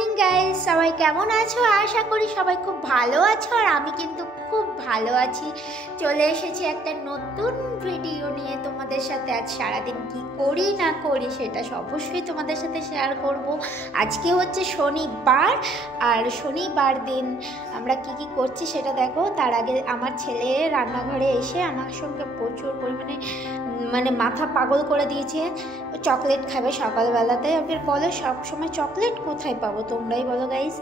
Morning guys, সবাই কেমন আছো? আশা করি সবাই খুব ভালো আছো, আর আমি কিন্তু খুব ভালো আছি। চলে এসেছি একটা নতুন ভিডিও নিয়ে তোমাদের সাথে। আজ সারাদিন কি করি না করি সেটা অবশ্যই তোমাদের সাথে শেয়ার করব। আজকে হচ্ছে শনিবার, আর শনিবার দিন আমরা কি করছি সেটা দেখো। তার আগে আমার ছেলে রান্নাঘরে এসে আমার সঙ্গে প্রচুর পরিমাণে মাথা পাগল করে দিয়েছে। চকলেট খাবে সকালবেলাতে। ওকে বলো সবসময় চকলেট কোথায় পাবো, তোমরাই বলো গাইস।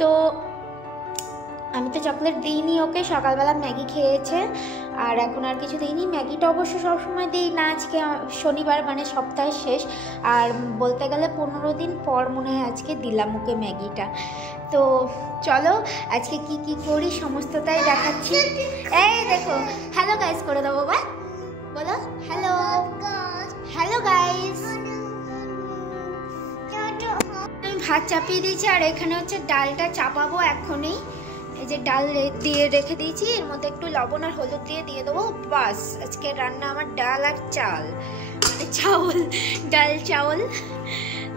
তো আমি তো চকলেট দিইনি ওকে, সকালবেলা ম্যাগি খেয়েছে, আর এখন আর কিছু দিইনি। ম্যাগিটা অবশ্য সবসময় দিই না, আজকে শনিবার মানে সপ্তাহের শেষ, আর বলতে গেলে 15 দিন পর মনে হয় আজকে দিলাম ওকে ম্যাগিটা। তো চলো আজকে কি করি সমস্তটাই দেখাচ্ছি। এই দেখো, হ্যালো গাইস করে দাও বাবা, বলো হ্যালো হ্যালো গাইস। আমি ভাত চাপিয়ে দিয়েছি, আর এখানে হচ্ছে ডালটা চাপাবো এখনই। এই যে ডাল দিয়ে রেখে দিয়েছি, এর মধ্যে একটু লবণ আর হলুদ দিয়ে দেবো, বাস। আজকে রান্না আমার ডাল আর চাল, মানে চাউল, ডাল চাউল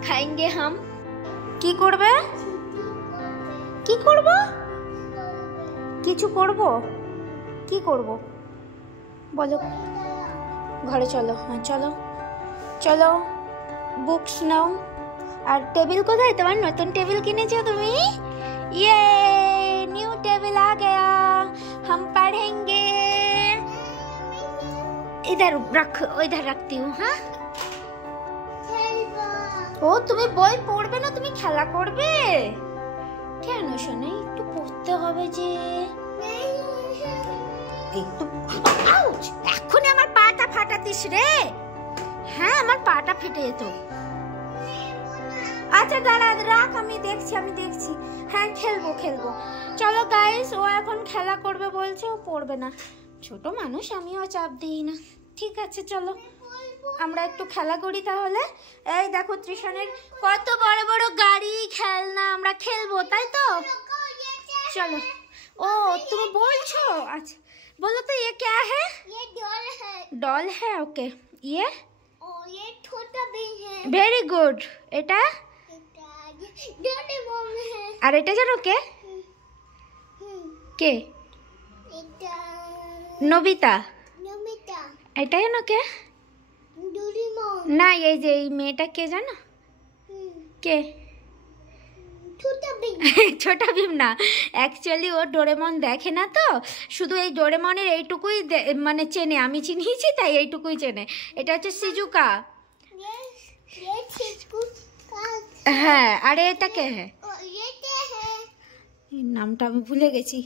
খাएंगे हम। কি করবে? কি করব? কিছু করব? কি করব বলো? ঘরে চলো। হ্যাঁ চলো চলো, বুকস নাও। আর টেবিল কোথায়? তোমার নতুন টেবিল কিনেছো তুমি? ये न्यू टेबल आ गया, हम पढ़ेंगे। इधर रख, इधर रखती हूँ। हाँ ও তুমি বই পড়বে না, তুমি খেলা করবে কেন? শোনে একটু পড়তে হবে যে, একটু। আউচ! এখন আমার পাটা ফাটাতিস রে। হ্যাঁ আমার পাটা ফেটে যেত। আচ্ছা দাঁড়া, রাখ, আমি দেখছি। হ্যাঁ খেলবো। চলো গাইস, ও এখন খেলা করবে বলছে, ও পড়বে না। ছোট মানুষ, আমিও চাপ দিই না। ঠিক আছে চলো আমরা একটু খেলা করি তাহলে। এই দেখো ত্রিশানের কত বড় বড় গাড়ি, খেলনা, আমরা খেলবো তাই তো। চলো। ও তুমি বলছো? আচ্ছা बोलो तो ये क्या है? ये डॉल है। डॉल है, ओके। ये ये छोटा भी है। Very good. এটা ডোরেমন है। আর এটা জানো কে? কে? এটা নোবিতা। এটা জানো কে? ডোরেমন। না, এই যে এই মেয়েটা কে জানো? কে? ছোটা ভীম না, অ্যাকচুয়ালি ও ডোরেমন দেখে না তো, শুধু এই ডোরেমনের এইটুকুই মানে চেনে। আমি চিনিয়েছি তাই এইটুকুই চেনে। এটা হচ্ছে সিজুকা। হ্যাঁ, আরে এটা কে? হ্যাঁ নামটা আমি ভুলে গেছি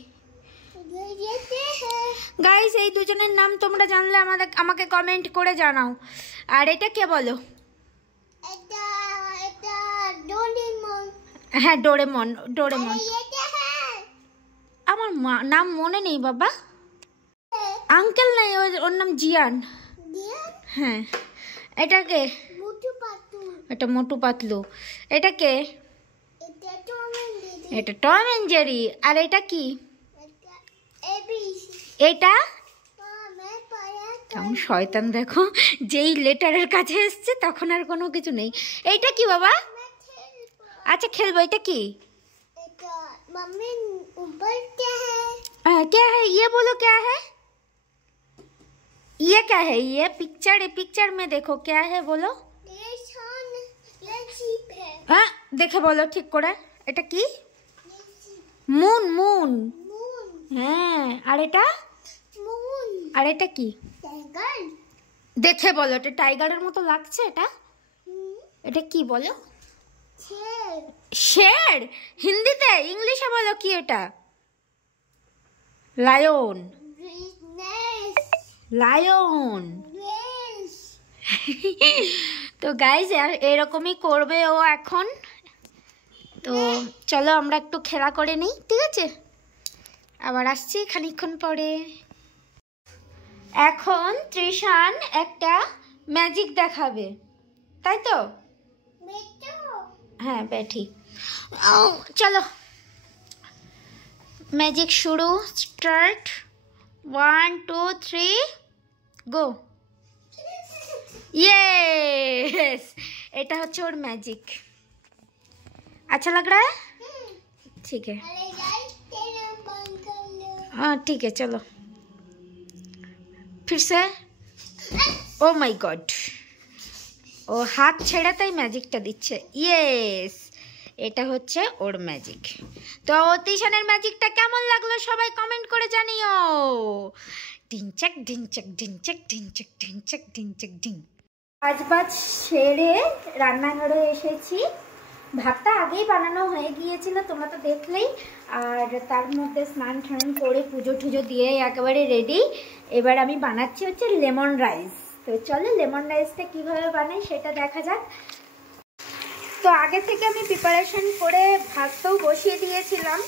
গাইস। এই দুজনের নাম তোমরা জানলে আমাকে কমেন্ট করে জানাও। আর এটা কে বলো? হ্যাঁ ডোরেমন। আমার নাম মনে নেই বাবা। আঙ্কেল নাই, ওর নাম জিয়ান। হ্যাঁ। এটা কে? এটা মোটু পাতলু। এটা কে? এটা টম এন্ড জেরি। আর এটা কি? এটা কেমন শয়তান দেখো, যেই লেটারের কাছে এসছে তখন আর কোনো কিছু নেই। এইটা কি বাবা? अच्छा खेलबो। এটা কি? এটা मम्मी ऊपर क्या है? क्या है ये बोलो, क्या है ये? क्या है ये? पिक्चर में देखो क्या है बोलो। ये सन, ये शिप है। हाँ देखे बोलो ठीक করে। এটা কি? মুন। হ্যাঁ। আর এটা? মুন। আর এটা কি? টাইগার। দেখে বলো, এটা টাইগারের মতো লাগছে। এটা কি বলো? शेर। हिंदीते, इंग्लिशे बोलो कि এটা? लायन। তো গাইজ এরকমই করবে ও এখন। তো চলো আমরা একটু খেলা করে নিই, ঠিক আছে? আবার আসছি খানিকক্ষণ পরে। এখন ত্রিশান একটা ম্যাজিক দেখাবে, তাই তো? हाँ बैठी। चलो मैजिक शुरू, स्टार्ट। 1 2 3 गो। ये এটা হচ্ছে ওর ম্যাজিক। अच्छा लग रहा है? ठीक है, हाँ ठीक है, चलो फिर से। ओ माय गॉड, ও হাত ছেড়ে তাই ম্যাজিকটা দিচ্ছে। ইয়েস, এটা হচ্ছে ওর ম্যাজিক। তো তিশানের ম্যাজিকটা কেমন লাগলো সবাই কমেন্ট করে জানিও। ঢিনচাক ঢিনচাক ঢিনচাক ঢিনচাক ঢিনচাক ঢিনচাক ঢিন। কাজবাজ সেরে রান্নাঘরে এসেছি। ভাতটা আগেই বানানো হয়ে গিয়েছিল, তোমরা তো দেখলেই। আর তার মধ্যে স্নান টান করে পুজো টুজো দিয়ে একেবারে রেডি। এবার আমি বানাচ্ছি হচ্ছে লেমন রাইস। তো চলো লেমন রাইসটা কীভাবে বানাই সেটা দেখা যাক। তো আগে থেকে আমি প্রিপারেশন করে ভাতটাও বসিয়ে দিয়েছিলাম।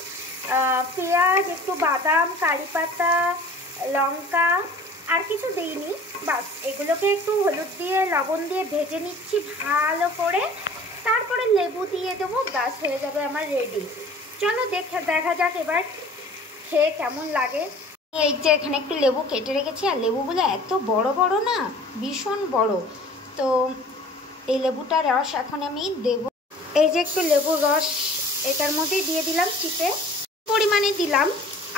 পেঁয়াজ, একটু বাদাম, কারি পাতা, লঙ্কা, আর কিছু দিইনি, বাস এগুলোকে একটু হলুদ দিয়ে লবণ দিয়ে ভেজে নিচ্ছি ভালো করে। তারপরে লেবু দিয়ে দেবো, ব্যাস হয়ে যাবে আমার রেডি। চলো দেখা যাক এবার খেয়ে কেমন লাগে। এই যে এখানে একটু লেবু কেটে রেখেছি, আর লেবুগুলো এত বড় বড় না, ভীষণ বড়। তো এই লেবুটার রস এখন আমি দেব। এই যে একটু লেবুর রস এটার মধ্যেই দিয়ে দিলাম, চিপে পরিমাণে দিলাম।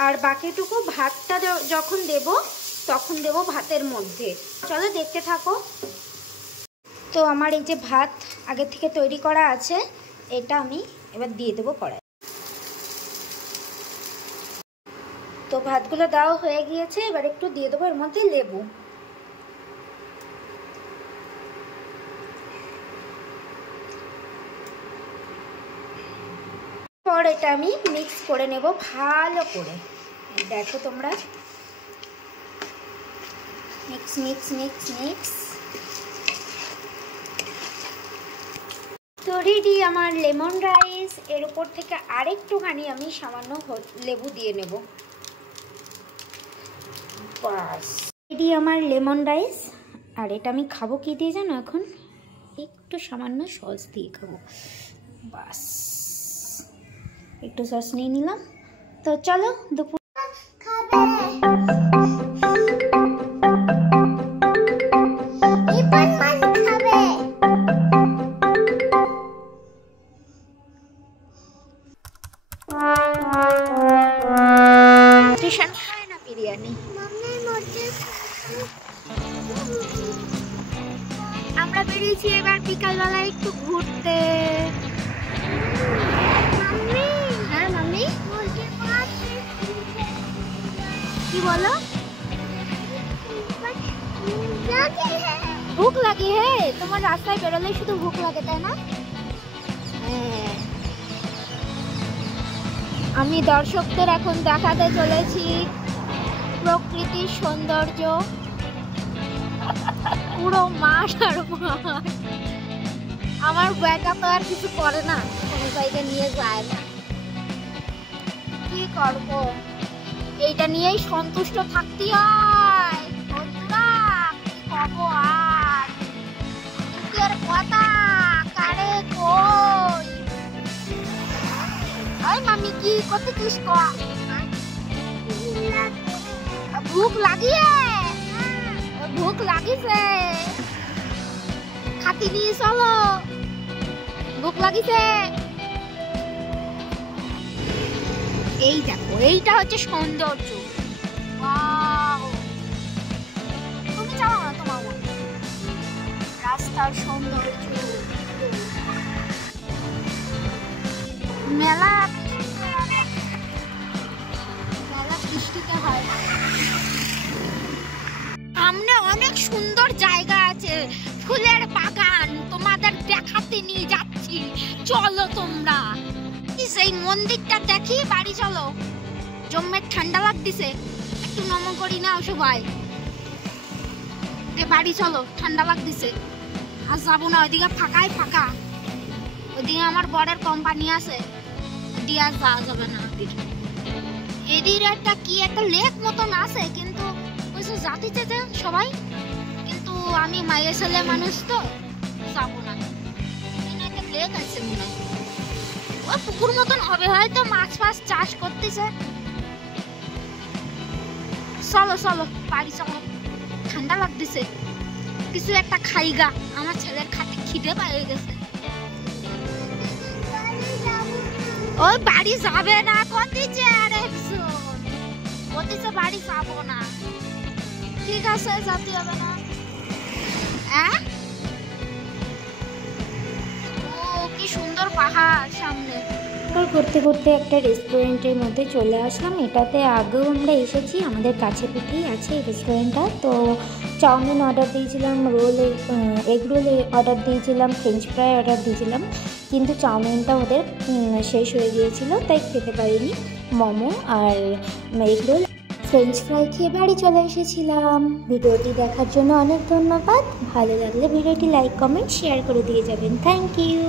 আর বাকিটুকু ভাতটা যখন দেব তখন দেব ভাতের মধ্যে। চলো দেখতে থাকো। তো আমার এই যে ভাত আগে থেকে তৈরি করা আছে, এটা আমি এবার দিয়ে দেবো কড়াই। তো ভাতগুলো দেওয়া হয়ে গিয়েছে, এবার একটু দিয়ে দেবো এর মধ্যে লেবু। পর এটা আমি মিক্স করে নেব ভালো করে। দেখো তোমরা, মিক্স মিক্স মিক্স মিক্স। তো রেডি আমার লেমন রাইস। এর উপর থেকে আরেকটুখানি আমি সামান্য লেবু দিয়ে নেব, বাস রেডি আমার লেমন রাইস। আর এটা আমি খাবো কি দিয়ে জানো এখন? একটু সামান্য সস দিয়ে খাবো, বাস একটু সস নিয়ে নিলাম। তো চলো দুপুর খায় না বিরিয়ানি। আমরা বেরিয়েছি এবার বিকালবেলা একটু ঘুরতে। হ্যাঁ মাম্মি, কি বলো? ভুক লাগে? হে, তোমার রাস্তায় বেরোলে শুধু ভুক লাগে, তাই না? হ্যাঁ, আমি দর্শকদের এখন দেখাতে চলেছি প্রকৃতির সৌন্দর্য। পুরো মাঠ আর মাঠ। আমার ব্যাগটা তো আর কিছু করে না, কোনো জায়গায় নিয়ে যায় না। কি করব, এইটা নিয়েই সন্তুষ্ট থাকতে হয়। বন্ধুরা কি করবো আর, মুখের কথা কারে কই। ওই মামি কি করতেছিস? ভুক লাগিয়ে, ভুক লাগিছে, খাতি নিয়ে চলো, ভুক লাগিছে। এই দেখো, এইটা হচ্ছে সৌন্দর্য। তুমি চাও না তোমার রাস্তার সৌন্দর্য। মেলা বৃষ্টিতে হয় না। সামনে অনেক সুন্দর জায়গা আছে, ফুলের বাগান, তোমাদের দেখাতে নিয়ে যাচ্ছি। চলো তোমরা সেই মন্দিরটা দেখি, বাড়ি চলো। জম্মে ঠান্ডা লাগতেছে, একটু নম করি না সবাই। বাড়ি চলো, ঠান্ডা লাগতেছে। আর যাবো না, ওইদিকে ফাঁকাই ফাঁকা। ওইদিকে আমার বড়ের কোম্পানি আছে, ওইদিকে আর যাওয়া যাবে না। এদিকে একটা কি একটা লেক মতন আছে, কিন্তু ওইসব জাতিতে যে সবাই, কিন্তু আমি মায়ের ছেলে মানুষ তো যাবো না। একটা লেক আছে মনে হয়, ওই পুকুর মতন হবে হয়তো, মাছ ফাছ চাষ করতেছে। চলো চলো বাড়ি চলো, ঠান্ডা লাগতেছে। কিছু একটা খাইগা, আমার ছেলের খাতে খিদে পাই গেছে। ওই বাড়ি যাবে না কোন দিচ্ছে আরে বলতেছে বাড়ি যাবো না। ঠিক আছে যেতে হবে না। হ্যাঁ ও কি সুন্দর পাহাড় সামনে। ঘুরতে ঘুরতে একটা রেস্টুরেন্টের মধ্যে চলে আসলাম। এটাতে আগেও আমরা এসেছি, আমাদের কাছে পিঠেই আছে এই রেস্টুরেন্টটা। তো চাউমিন অর্ডার দিয়েছিলাম, এগ রোল অর্ডার দিয়েছিলাম, ফ্রেঞ্চ ফ্রাই অর্ডার দিয়েছিলাম, কিন্তু চাউমিনটা ওদের শেষ হয়ে গিয়েছিল তাই খেতে পারিনি। মোমো আর এগ রোল ফ্রেঞ্চ ফ্রাই খেয়ে বাড়ি চলে এসেছিলাম। ভিডিওটি দেখার জন্য অনেক ধন্যবাদ। ভালো লাগলে ভিডিওটি লাইক কমেন্ট শেয়ার করে দিয়ে যাবেন। Thank you.